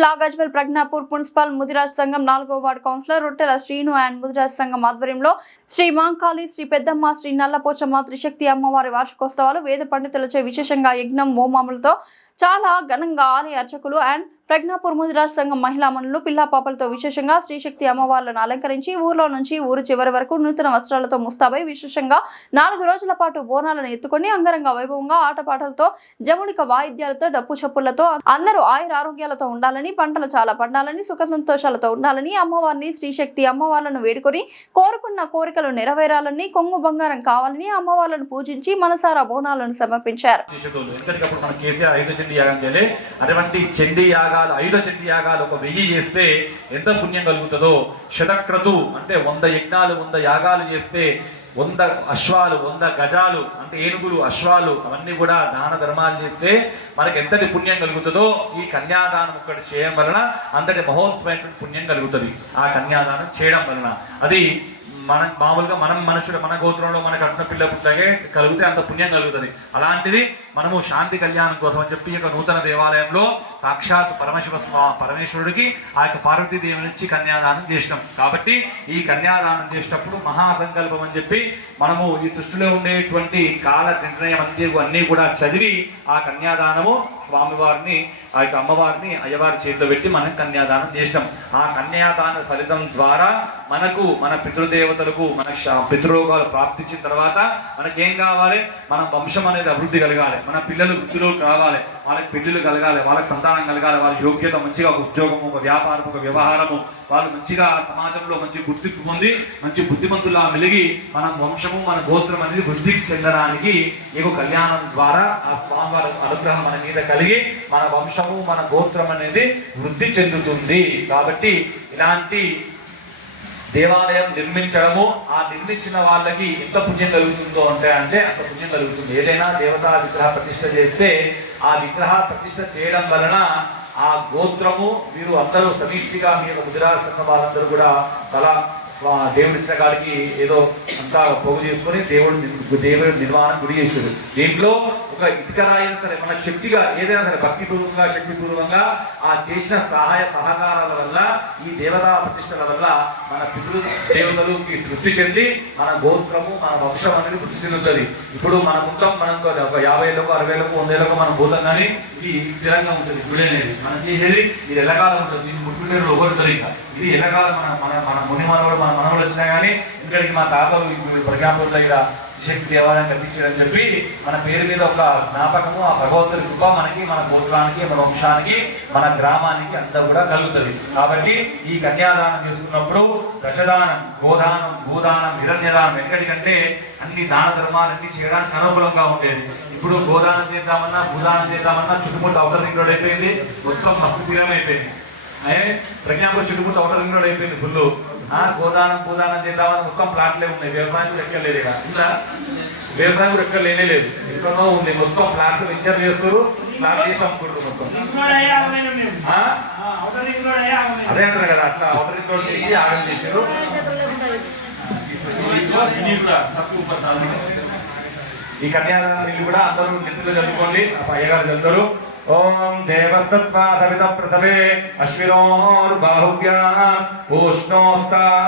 జిల్లా గజ్వేల్ ప్రజ్ఞాపూర్ మున్సిపల్ ముదిరాజ్ సంఘం 4వ వార్డు కౌన్సిలర్ రొట్టెల శ్రీను అండ్ ముదిరాజ్ సంఘం ఆధ్వర్యంలో శ్రీ మాంకాళి, శ్రీ పెద్దమ్మ, శ్రీ నల్లపోచమ్మ త్రిశక్తి అమ్మవారి వార్షికోత్సవాలు వేద పండితులచే విశేషంగా యజ్ఞం హోమాలతో చాలా ఘనంగా ఆలయ అర్చకులు అండ్ ప్రజ్ఞాపూర్ ముదిరాజ్ సంఘం మహిళా మనులు పిల్లా పాపలతో విశేషంగా శ్రీశక్తి అమ్మవార్లను అలంకరించి ఊర్లో నుంచి ఊరు చివరి వరకు నూతన వస్త్రాలతో ముస్తాబై విశేషంగా 4 రోజుల పాటు బోనాలను ఎత్తుకొని అంగరంగ వైభవంగా ఆటపాటలతో జమునిక వాయిద్యాలతో డప్పు చప్పులతో అందరూ ఆయుర ఆరోగ్యాలతో ఉండాలని, పంటలు చాలా పండాలని, సుఖ సంతోషాలతో ఉండాలని అమ్మవారిని శ్రీశక్తి అమ్మవార్లను వేడుకొని కోరుకున్న కోరికలు నెరవేరాలని, కొంగు బంగారం కావాలని అమ్మవార్లను పూజించి మనసారా బోనాలను సమర్పించారు. ఆయుధ చండీ యాగాలు ఒక 1000 చేస్తే ఎంత పుణ్యం కలుగుతుందో, శతక్రతు అంటే 100 యజ్ఞాలు 100 యాగాలు చేస్తే 100 అశ్వాలు 100 గజాలు అంటే ఏనుగులు అశ్వాలు అవన్నీ కూడా దాన ధర్మాలు చేస్తే మనకి ఎంతటి పుణ్యం కలుగుతుందో ఈ కన్యాదానం ఒక్కటి చేయడం వలన అంతటి మహోత్సవమైన పుణ్యం కలుగుతుంది. ఆ కన్యాదానం చేయడం వలన అది మామూలుగా మనుషులు మన గోత్రంలో మన కట్టిన పిల్ల పుట్టగే కలిగితే అంత పుణ్యం కలుగుతుంది. అలాంటిది మనము శాంతి కళ్యాణం కోసం అని చెప్పి ఒక నూతన దేవాలయంలో సాక్షాత్ పరమేశ్వరుడికి ఆ యొక్క పార్వతీదేవి నుంచి కన్యాదానం చేసినాం. కాబట్టి ఈ కన్యాదానం చేసేటప్పుడు మహాసంకల్పం అని చెప్పి మనము ఈ సృష్టిలో ఉండేటువంటి కాల నిర్ణయం అన్నీ కూడా చదివి ఆ కన్యాదానము స్వామివారిని ఆ యొక్క అమ్మవారిని అయ్యవారి చేతిలో పెట్టి మనం కన్యాదానం చేసినాం. ఆ కన్యాదాన ఫలితం ద్వారా మనకు మన పితృదేవతలకు మన పితృలోకాలు ప్రాప్తించిన తర్వాత మనకేం కావాలి, మన వంశం అనేది అభివృద్ధి కలగాలి, మన పిల్లలు వృద్ధిలో కావాలి, వాళ్ళకి పెళ్లిళ్ళు కలగాలి, వాళ్ళకి సంతానం కలగాలి, వాళ్ళ యోగ్యత మంచిగా ఒక ఉద్యోగము, ఒక వ్యాపారం, ఒక వ్యవహారము, వాళ్ళు మంచిగా సమాజంలో మంచి గుర్తింపు పొంది మంచి బుద్ధిమంతులా వెలిగి మన వంశము మన గోత్రం అనేది వృద్ధికి చెందడానికి ఈ కళ్యాణం ద్వారా ఆ స్వామివారి అనుగ్రహం మన మీద కలిగి మన వంశము మన గోత్రం అనేది వృద్ధి చెందుతుంది. కాబట్టి ఇలాంటి దేవాలయం నిర్మించడము, ఆ నిర్మించిన వాళ్ళకి ఎంత పుణ్యం కలుగుతుందో అంటే అంత పుణ్యం కలుగుతుంది. ఏదైనా దేవతా విగ్రహ ప్రతిష్ఠ చేస్తే ఆ విగ్రహ ప్రతిష్ఠ చేయడం వలన ఆ గోత్రము మీరు అందరూ సమిష్టిగా మీ యొక్క ముదిరాజ్ సంఘం వాళ్ళందరూ కూడా చాలా దేవుడి ఇచ్చిన కాడికి ఏదో అంతా పోగు చేసుకొని దేవుడి నిర్మాణం గురి చేశారు. దీంట్లో ఒక ఇటుకరాయినా సరే మన శక్తిగా ఏదైనా సరే భక్తిపూర్వకంగా శక్తిపూర్వకంగా ఆ చేసిన సహాయ సహకారాల వల్ల ఈ దేవతా ప్రతిష్టల వల్ల మన పితృ దేవతలకి వృద్ధి చెంది మన గోత్రము మన వంశం అనేది వృద్ధి చెందుతుంది. ఇప్పుడు మన మొత్తం మనం ఒక 50,000 60,000 100,000 మనం పోతాం, కానీ ఇది స్థిరంగా ఉంటుంది. గుడి అనేది మనం చేసేది ఇది ఎల్లకాలం ఉంటుంది. దీన్ని ముట్టుకునే ఒకరు ఇంకా ఇది ఎల్లకాలం మన ముని మనవాడు మన మనవాళ్ళు వచ్చినా కానీ ఇక్కడికి మా తాతలు ప్రజాపూర్ దగ్గర శక్తి దేవాలయం కట్టించారని చెప్పి మన పేరు మీద ఒక జ్ఞాపకము ఆ భగవంతుడి కృప మనకి మన గోత్రానికి మన వంశానికి మన గ్రామానికి అంతా కూడా కలుగుతుంది. కాబట్టి ఈ కన్యాదానం చేసుకున్నప్పుడు దశదానం, గోదానం, భూదానం, హిరణ్యదానం ఎక్కడికంటే అన్ని దాన ధర్మాలన్నీ చేయడానికి అనుకూలంగా ఉండేది. ఇప్పుడు గోదానం చేద్దామన్నా భూదానం చేద్దామన్నా చుట్టుముట్టు అవుటర్ రింగ్ రోడ్ అయిపోయింది, మొత్తం మస్తు తీరం అయిపోయింది. ప్రజ్ఞాపూర్ చుట్టుముట్టు అవుటర్ రింగ్ రోడ్ అయిపోయింది ఫుల్. గోదానం భూదానం చేద్దామని మొత్తం ప్లాట్లే ఉన్నాయి. వ్యవసాయం కూడా ఎక్కడ లేదు, ఇంకా వ్యవసాయం కూడా ఎక్కడ లేనే లేదు, ఎక్కడో ఉంది. మొత్తం ప్లాట్లు విచార చేస్తారు, ప్లాట్ చేసి అమ్ముకుంటారు మొత్తం. అదే అంటారు కదా, అట్లా అవుటర్ రింగ్ రోడ్ చేసి ఆగం చేశారు. ఈ కన్యాదానం ఇల్లు కూడా అందరూ నెత్తులు చదువుకోండి. అయ్యగారు చదువుతారు. ఓం దేవతత్వా సవిత ప్రథమే అశ్వినోర్బాహుభ్యాం ఉష్ణోస్తాభ్యామాదనే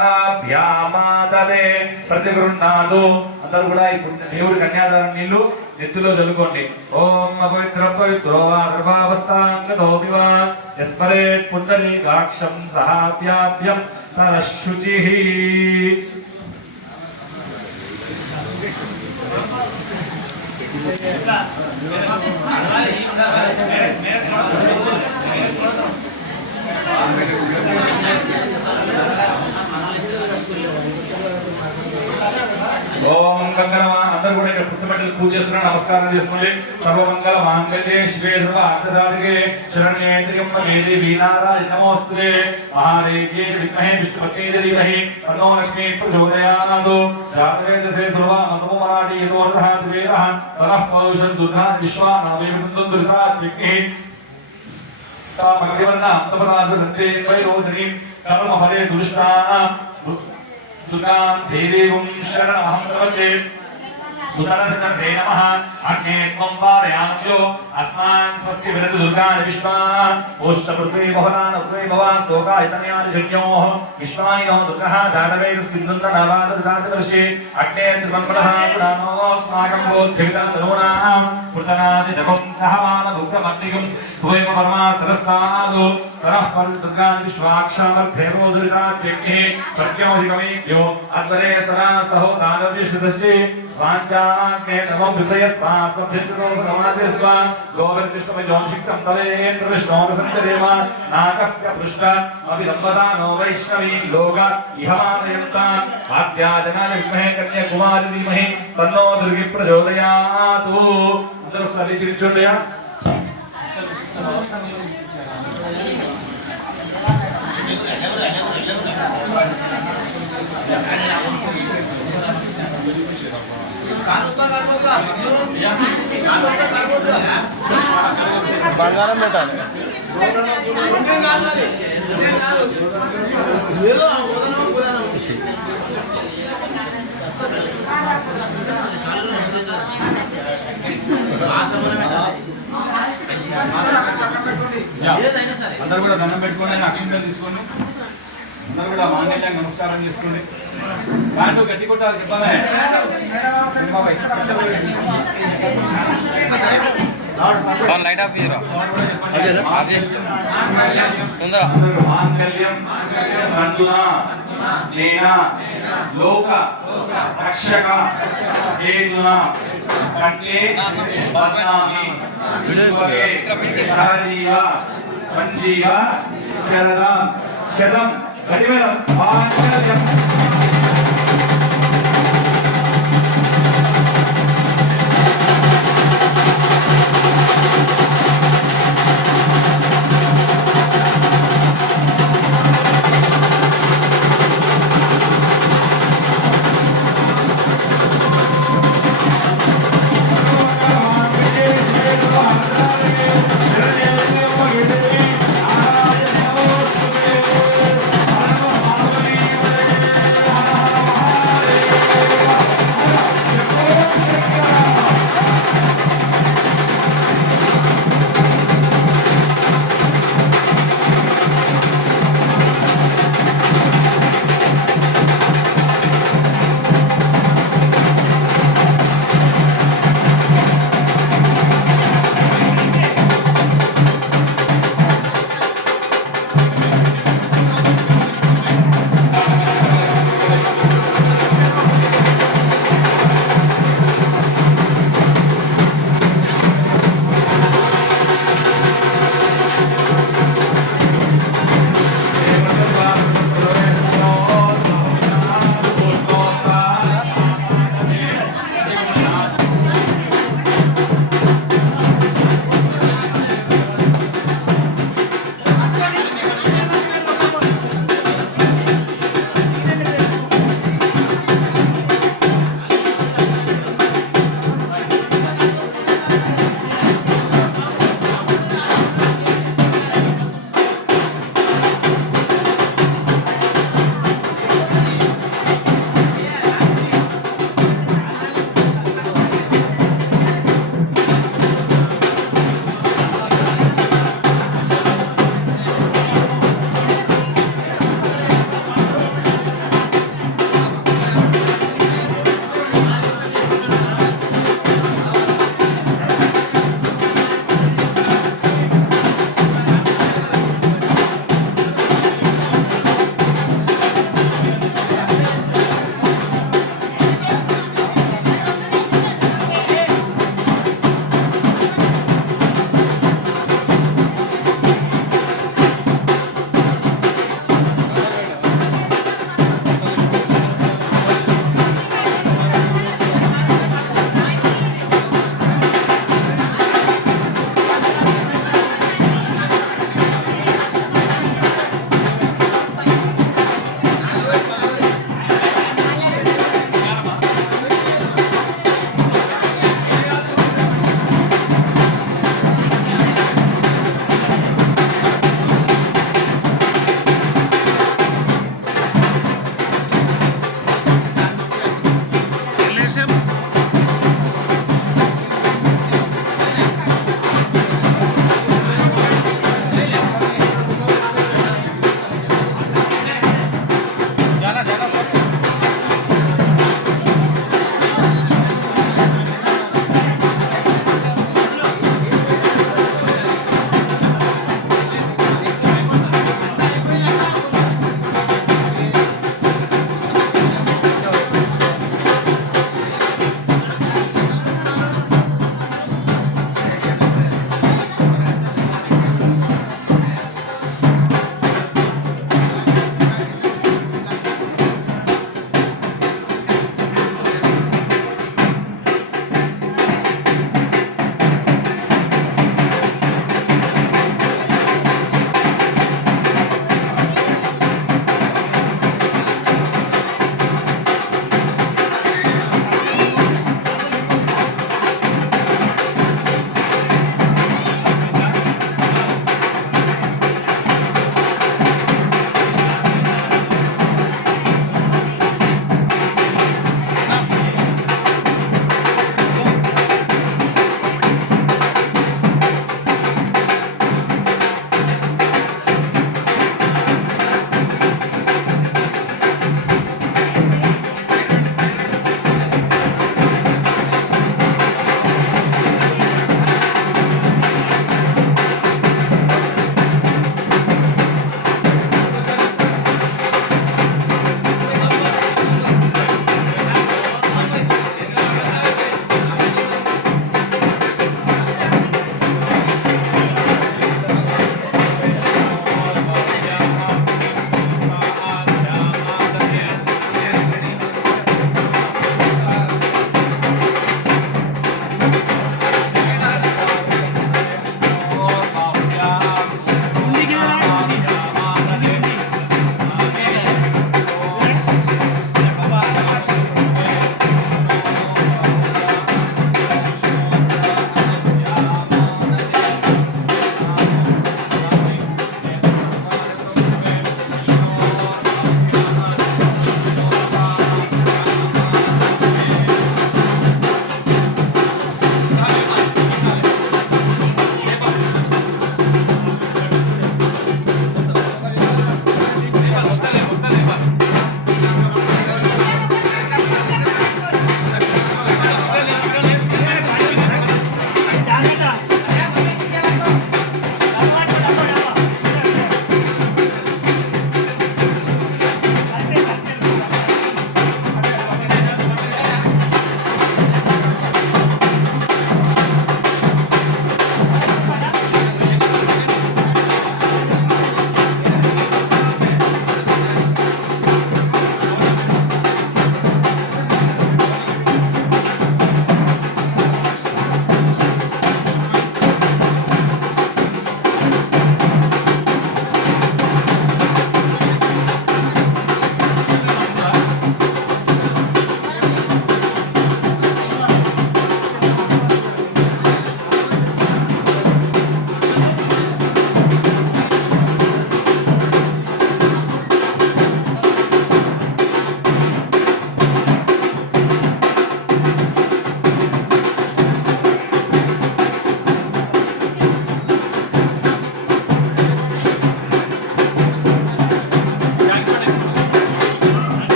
ప్రతిగృహ్ణాదు. అందరూ కూడా ఇప్పుడు దేవుడి కన్యాదానం నీళ్లు నెత్తులో చదువుకోండి. ఓం అపవిత్ర పవిత్రో వార్భావస్థాంగతోమివా యస్మరేత్ పుండరీకాక్షం సహాభ్యాభ్యం సరశుచిః. ఓం గంగరమా. అందరూ కూడా ఇక్కడ పుస్తకం పూజ చేస్తున్నారు, నమస్కారం చేసుకోండి. సర్వమంగళ మాంగళ్యే శివే సర్వ అర్థసాధికే శరణ్యే త్ర్యంబకే వీనారాయ నమోస్తుతే మహాదేవ్యే విద్మహే విష్ణుపత్నే ధీమహి తన్నో లక్ష్మీ ప్రచోదయాత్. జాతవేదసే సర్వమతో మరాఠీ యతోర్ధః సువేదః తనః పౌరుషం దుర్గా విశ్వానావేదంతం దుర్గాత్మికే భక్తివర్ణ అంతపదార్థే వైరోధని కర్మఫలే దుష్టానాం దుర్గాం దేవీం శరణమహం ప్రపద్యే. सुतरते नमः अग्ने त्वं पारयाम्यो अस्मान् स्वस्य विरत दुर्गाणि विश्वान् ओष्ठपृथ्वी भवनान् उद्वै भवान् तोकायतनयानि जन्योः विश्वानि नो दुर्गः दानवैर्सिद्धन्तनावाददातवर्षे अग्ने त्रिवन्पदः पुराणोऽस्माकं बोद्धिविदं तनूनां पुतनादिजगं सहमान दुःखमग्निगं स्वयं परमा सरस्तादो तरः परिदुर्गान् विश्वाक्षामर्थेवो दुरितात्यग्निः प्रत्योहिकमेभ्यो अद्वरे सदा सहो दानविश्रुतश्चे वाञ्छाके नमो विषयस्वात्मभिष्टो समादेस्वा गोविन्दविष्णुमयोषिक्तं तवेन्द्रविष्णोदसञ्चरेम नाकस्य पृष्ठ अभिलम्बता नो वैष्णवी लोक इहमानयुक्तान् आद्याजनाय विद्महे कन्याकुमारी धीमहि तन्नो दुर्गी प्रचोदयातु అందరూ ఒకసారి తిరిగిచూడయా బంగారం పెట్టాలి అందరూ కూడా దండం పెట్టుకోండి, అక్షింతలు తీసుకోండి. అందరూ కూడా మాంగళ్యానికి నమస్కారం చేసుకోండి. దాంట్లో గట్టి కొట్టాలి చెప్పాలి. లైట్ ఆఫ్ చేయరా తొందర మాంగళ్యం నందున నేన లోక రక్షక హేతున కంటే బద్నామి విశ్వకే సహజీవ సంజీవ శరదం శతం గడివేలం మాంగళ్యం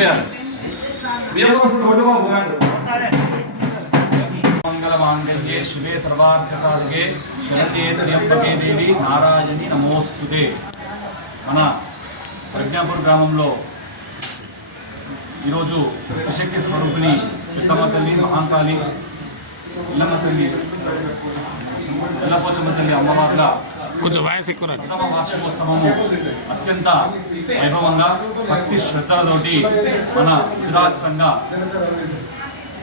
పోయాలి. మంగళ మాంగళ్యే శివే సర్వార్థసాధకే శరణ్యే త్ర్యంబకే దేవి నారాయణి నమోస్తుతే. మన ప్రజ్ఞాపూర్ గ్రామంలో ఈరోజు త్రిశక్తి స్వరూపిణి పెద్దమ్మ తల్లి, మహాంకాళి, ఇల్లమ్మ తల్లి, ఇల్లపోచమ్మ తల్లి అమ్మవార్ల ప్రథమ వార్షికోత్సవము అత్యంత వైభవంగా భక్తి శ్రద్ధలతోటి మన విరాష్ట్రంగా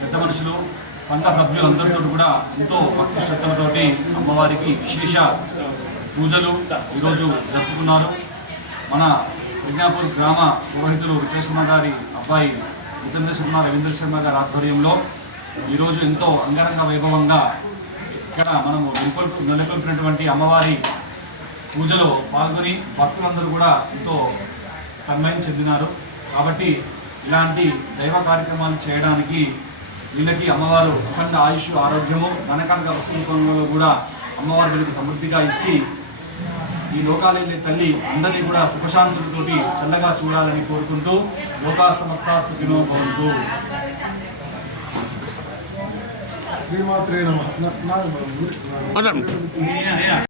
పెద్ద మనుషులు, సంఘ సభ్యులందరితో కూడా ఎంతో భక్తి శ్రద్ధలతోటి అమ్మవారికి విశేష పూజలు ఈరోజు జరుపుకున్నారు. మన ప్రజ్ఞాపూర్ గ్రామ పురోహితులు విజయశర్మ గారి అబ్బాయి జితేంద్ర శర్మ, రవీంద్ర శర్మ గారి ఆధ్వర్యంలో ఈరోజు ఎంతో అంగరంగ వైభవంగా ఇక్కడ మనము నెలకొల్పినటువంటి అమ్మవారి పూజలో పాల్గొని భక్తులందరూ కూడా ఎంతో తన్మయం చెందినారు. కాబట్టి ఇలాంటి దైవ కార్యక్రమాలు చేయడానికి వీళ్ళకి అమ్మవారు అఖండ ఆయుష్, ఆరోగ్యము, ధనకనక వస్తువులలో కూడా అమ్మవారి వీళ్ళకి సమృద్ధిగా ఇచ్చి ఈ లోకాలెళ్ళే తల్లి అందరినీ కూడా సుఖశాంతులతోటి చల్లగా చూడాలని కోరుకుంటూ లోకా సమస్త సుఖినో భవంతు. శ్రీమాత్రే నమః.